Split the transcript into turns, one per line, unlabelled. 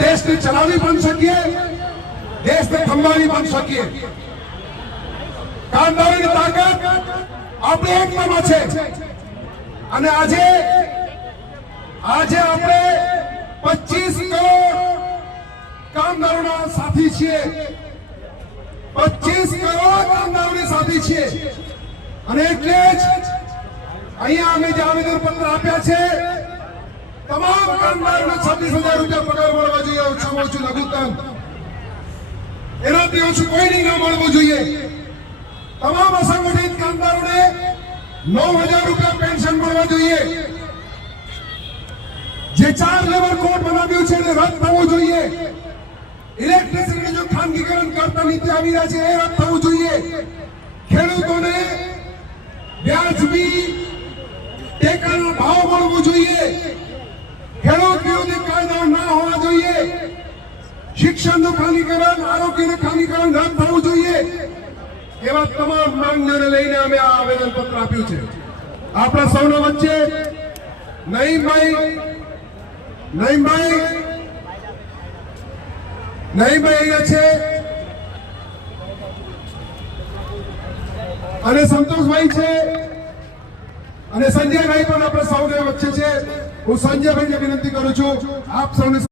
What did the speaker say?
દેશને ચલાવી પણ શકીએ, દેશને સંભાળી પણ શકીએ. કામદારોની તાકાત આપણે એકતામાં છે. અને આજે આજે આપણે પચીસ કરોડ કામદારોના સાથી છીએ. પચીસ કરોડ કામદારોની સાથી છીએ. અને એટલે જ અહીંયા અમે જે આવેદન પત્ર આપ્યા છે તમામ કામદારોને છવ્વીસ હજાર રૂપિયા પગાર મળવા જોઈએ ઓછામાં ઓછું લઘુત્તમ. એનાથી ઓછું કોઈ ન મળવું જોઈએ. તમામ અસંગઠિત કામદારોને નવ હજાર રૂપિયા પેન્શન મળવા જોઈએ. જે ચાર લેવલ કોડ બનાવ્યું છે એને રદ થવું જોઈએ. ઇલેક્ટ્રિસિટી જો ખાનગીકરણ કરતા નીતિ આવી રહ્યા છે, એ રદ થવું જોઈએ. ખેડૂતોને વ્યાજબી ટેકાનો ભાવ મળવો જોઈએ ખેડૂત વિરોધી કાયદાઓ ના હોવા જોઈએ શિક્ષણનું ખાનીકરણ આરોગ્યનું ખાનીકરણ રદ થવું જોઈએ એવા તમામ માંગણીઓને લઈને અમે આ આવેદન પત્ર આપ્યું છે. આપણા સૌના વચ્ચે નઈમભાઈ નઈમભાઈ નઈમભાઈ અહીંયા છે. અને સંતોષભાઈ છે. અને સંજયભાઈ પણ આપણા સૌને વચ્ચે છે. હું સંજયભાઈને વિનંતી કરું છું, આપ સૌને